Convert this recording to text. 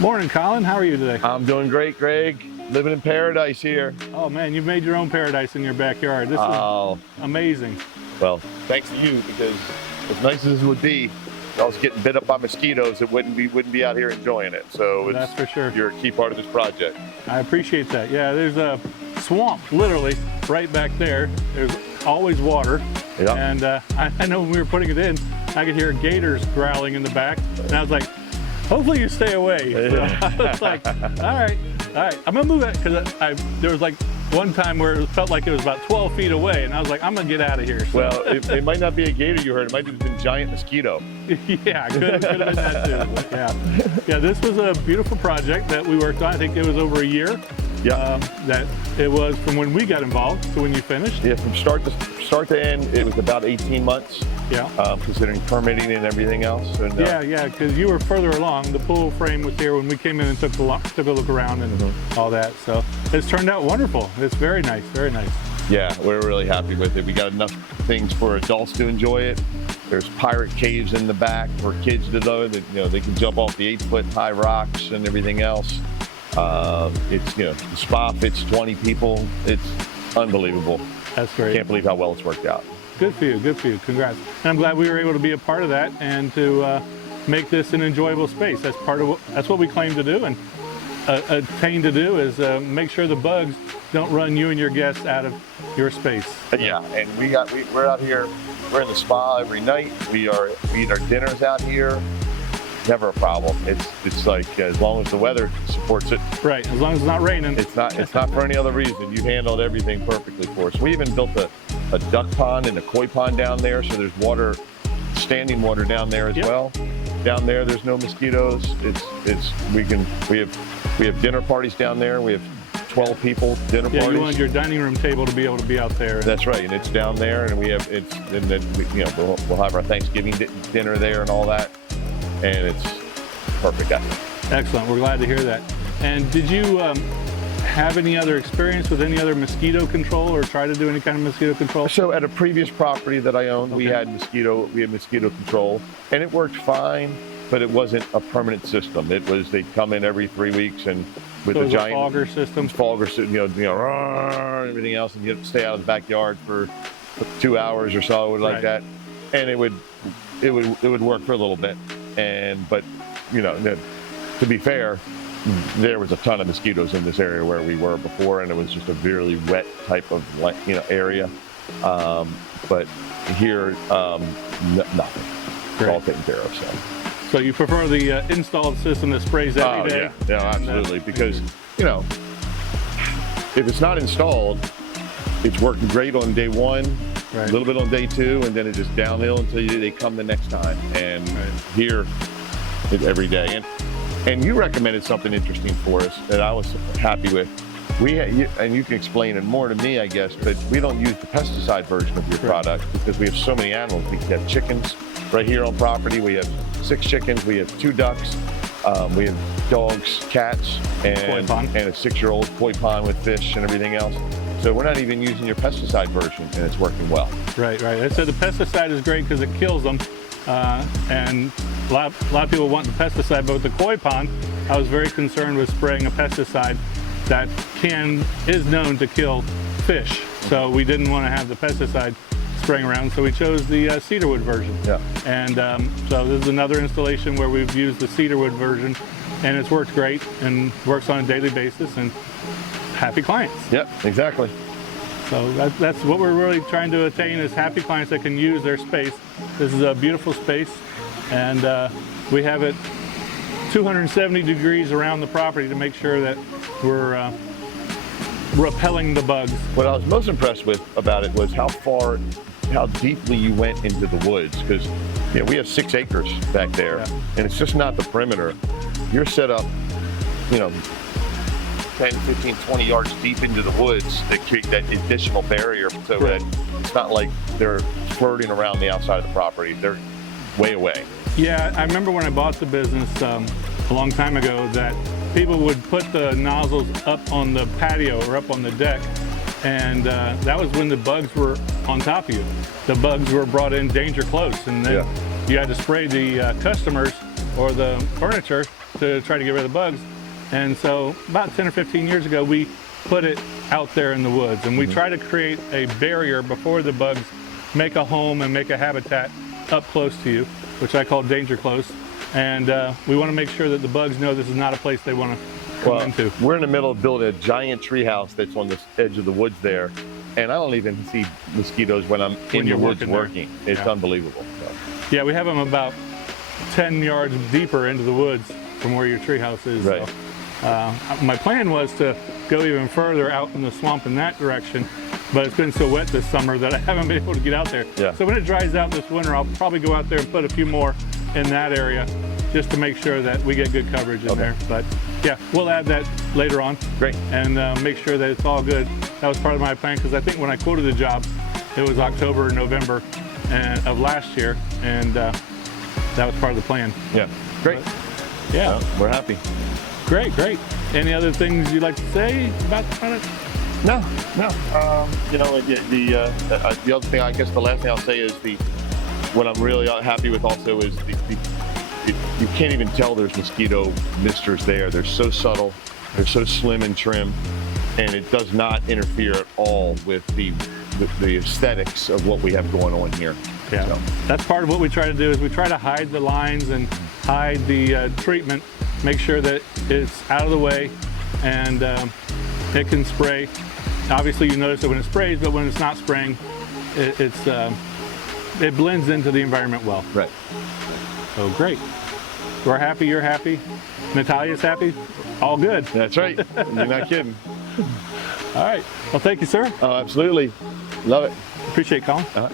Morning, Colin. How are you today? I'm doing great, Greg. Living in paradise here. Oh man, you've made your own paradise in your backyard. This is amazing. Well, thanks to you, because as nice as it would be, if I was getting bit up by mosquitoes, it wouldn't be out here enjoying it. So that's for sure. You're a key part of this project. I appreciate that. Yeah, there's a swamp literally right back there. There's always water. Yeah. And I know when we were putting it in, I could hear gators growling in the back, and I was like, hopefully you stay away. So I was like, all right, I'm gonna move it, because there was like one time where it felt like it was about 12 feet away, and I was like, I'm gonna get out of here. So. Well, it might not be a gator you heard, it might have been a giant mosquito. Yeah, could have been that too. But yeah, this was a beautiful project that we worked on. I think it was over a year. Yeah. That it was from when we got involved to when you finished. Yeah, from start to end, it was about 18 months. Yeah. Considering permitting and everything else. And, yeah, because you were further along. The pool frame was here when we came in and took a look around and all that. So it's turned out wonderful. It's very nice, very nice. Yeah, we're really happy with it. We got enough things for adults to enjoy it. There's pirate caves in the back for kids to know that they can jump off the 8-foot high rocks and everything else. It's the spa fits 20 people. It's unbelievable. That's great. Can't believe how well it's worked out. Good for you, good for you. Congrats. And I'm glad we were able to be a part of that and to make this an enjoyable space. That's what we claim to do and attain to do, is make sure the bugs don't run you and your guests out of your space. Yeah, and we're out here. We're in the spa every night. We eat our dinners out here. Never a problem. It's like, as long as the weather supports it. Right, as long as it's not raining. It's not for any other reason. You handled everything perfectly for us. We even built a duck pond and a koi pond down there, so there's water, standing water down there as well. Down there, there's no mosquitoes. We have dinner parties down there. We have 12 people dinner parties. Yeah, you want your dining room table to be able to be out there. That's right, and it's down there, and we'll have our Thanksgiving dinner there and all that. And it's perfect out here. Excellent. We're glad to hear that. And did you have any other experience with any other mosquito control, or try to do any kind of mosquito control? So at a previous property that I owned, we had mosquito control, and it worked fine, but it wasn't a permanent system. It was, they'd come in every 3 weeks, and with the giant fogger system, everything else, and you have to stay out of the backyard for 2 hours or so, like that, and it would work for a little bit. But to be fair, there was a ton of mosquitoes in this area where we were before, and it was just a really wet type of area. But here, nothing. It's all taken care of. So you prefer the installed system that sprays every day? Yeah, absolutely. Because if it's not installed, it's working great on day one. A little bit on day two, and then it's just downhill until they come the next time. And here, every day. And you recommended something interesting for us that I was happy with. And you can explain it more to me, I guess, but we don't use the pesticide version of your product because we have so many animals. We have chickens right here on property. We have 6 chickens. We have 2 ducks. We have dogs, cats, and a 6-year-old koi pond with fish and everything else. So we're not even using your pesticide version, and it's working well. Right. I said the pesticide is great because it kills them, and a lot of people want the pesticide, but with the koi pond, I was very concerned with spraying a pesticide that is known to kill fish. So we didn't want to have the pesticide spraying around, so we chose the cedarwood version. Yeah. And so this is another installation where we've used the cedarwood version, and it's worked great and works on a daily basis, and happy clients. Yep, exactly. So that's what we're really trying to attain, is happy clients that can use their space. This is a beautiful space, and we have it 270 degrees around the property to make sure that we're repelling the bugs. What I was most impressed with about it was how deeply you went into the woods, because we have 6 acres back there, and it's just not the perimeter. You're set up, 10, 15, 20 yards deep into the woods that create that additional barrier, so that it's not like they're flirting around the outside of the property. They're way away. Yeah, I remember when I bought the business a long time ago that people would put the nozzles up on the patio or up on the deck, and that was when the bugs were on top of you. The bugs were brought in danger close, and then you had to spray the customers or the furniture to try to get rid of the bugs. And so about 10 or 15 years ago, we put it out there in the woods, and we try to create a barrier before the bugs make a home and make a habitat up close to you, which I call danger close. And we want to make sure that the bugs know this is not a place they want to come into. We're in the middle of building a giant tree house that's on the edge of the woods there, and I don't even see mosquitoes when I'm in your woods working. It's unbelievable. So. Yeah, we have them about 10 yards deeper into the woods from where your tree house is. Right. So, my plan was to go even further out in the swamp in that direction, but it's been so wet this summer that I haven't been able to get out there. Yeah. So when it dries out this winter, I'll probably go out there and put a few more in that area just to make sure that we get good coverage in there. But yeah, we'll add that later on. Great. And make sure that it's all good. That was part of my plan, because I think when I quoted the job, it was October or November of last year, and that was part of the plan. Yeah, great. But, yeah. Well, we're happy. Great, great. Any other things you'd like to say about the product? No. You know, the other thing, I guess the last thing I'll say is what I'm really happy with also is you can't even tell there's mosquito misters there. They're so subtle, they're so slim and trim, and it does not interfere at all with the aesthetics of what we have going on here. Yeah, so. That's part of what we try to do, is we try to hide the lines and hide the treatment, make sure that it's out of the way, and it can spray. Obviously you notice it when it sprays, but when it's not spraying, it blends into the environment well. Right. So great. We're happy, you're happy, Natalia's happy, all good. That's right, you're not kidding. All right, well thank you, sir. Oh, absolutely, love it. Appreciate it, Colin. Uh-huh.